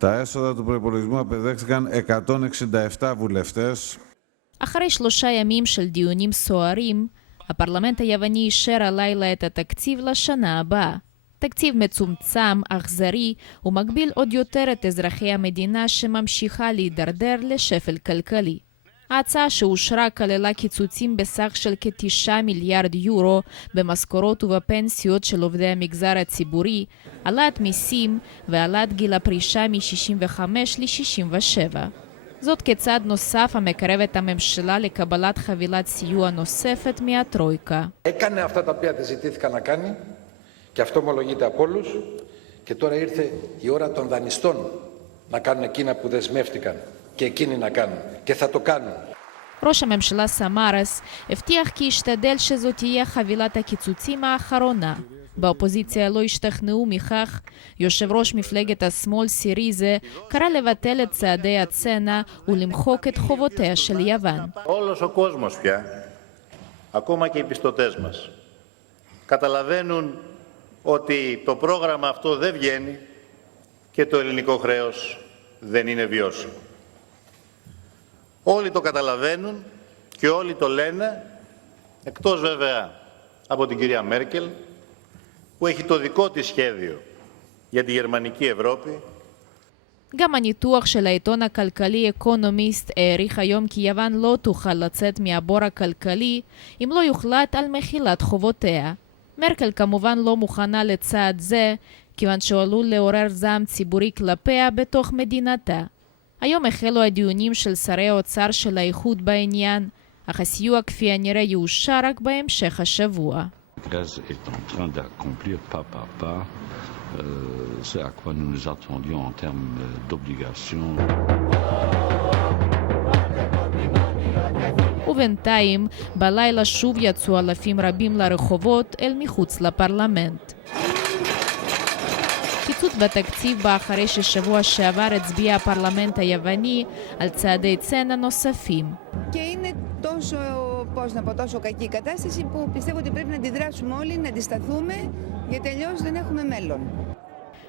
Τα έσοδα του προϋπολογισμού απεδέχθηκαν 167 βουλευτές. אחרי 3 ימים של דיונים סוערים, הפרלמנט היווני אישר הלילה את התקציב לשנה הבאה. תקציב מצומצם, אכזרי, ומגביל עוד יותר את אזרחי המדינה שממשיכה להידרדר לשפל כלכלי. ההצעה שאושרה כללה קיצוצים בסך של כ9 מיליארד יורו במשכורות ובפנסיות של עובדי המגזר הציבורי, העלאת מיסים והעלאת גיל הפרישה מ-65 ל-67. זאת כצעד נוסף המקרב את הממשלה לקבלת חבילת סיוע נוספת מהטרויקה. Έκανε αυτά τα οποία ζητήθηκα να κάνει και αυτό ομολογείται από όλους και τώρα ήρθε η ώρα των δανειστών να κάνουν εκείνα που δεσμεύτηκαν και εκείνοι να κάνουν και θα το κάνουν. ראש הממשלה סמארס הבטיח כי ישתדל שזאת תהיה חבילת הקיצוצים האחרונה. באופוזיציה לא השתכנעו מכך. יושב ראש מפלגת השמאל סיריזה קרא לבטל את צעדי הצנע ולמחוק את חובותיה של יוון. Όλος ο κόσμος πια, ακόμα και οι πιστωτές μας, καταλαβαίνουν ότι το πρόγραμμα αυτό δεν βγαίνει και το ελληνικό χρέος δεν είναι βιώσιμο. Όλοι το καταλαβαίνουν και όλοι το λένε, εκτός βέβαια από την κυρία Μέρκελ, που έχει το δικό της σχέδιο για τη γερμανική Ευρώπη. גם הניתוח של העיתון הכלכלי אקונומיסט העריך היום כי יוון לא תוכל לצאת מהבור הכלכלי אם לא יוחלט על מחילת חובותיה. מרקל כמובן לא מוכנה לצעד זה, כיוון שהוא עלול לעורר זעם ציבורי כלפיה בתוך מדינתה. היום החלו הדיונים של שרי האוצר של האיחוד בעניין, אך הסיוע כפי הנראה יאושר רק בהמשך השבוע. Grèce est en train d'accomplir pas par pas ce à quoi nous nous attendions en termes d'obligations. ובינתיים, בלילה שוב יצאו אלפים רבים לרחובות אל מחוץ לפרלמנט. קיצוץ בתקציב בא אחרי ששבוע שעבר הצביע הפרלמנט היווני על צעדי צנע נוספים. Και είναι τόσο κακή η κατάσταση που πιστεύω ότι πρέπει να αντιδράσουμε όλοι, να αντισταθούμε, γιατί αλλιώς δεν έχουμε μέλλον.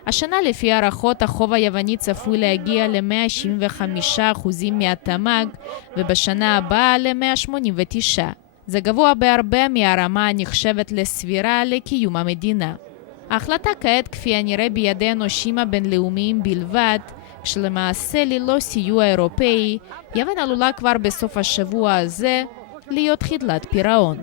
השנה לפי הערכות החוב היווני צפוי להגיע ל-175% מהתמ"ג ובשנה הבאה ל-189%. זה גבוה בהרבה מהרמה הנחשבת לסבירה לקיום המדינה. ההחלטה כעת כפי הנראה בידי הנושים הבינלאומיים בלבד, כשלמעשה ללא סיוע אירופאי, יוון עלולה כבר בסוף השבוע הזה להיות חדלת פירעון.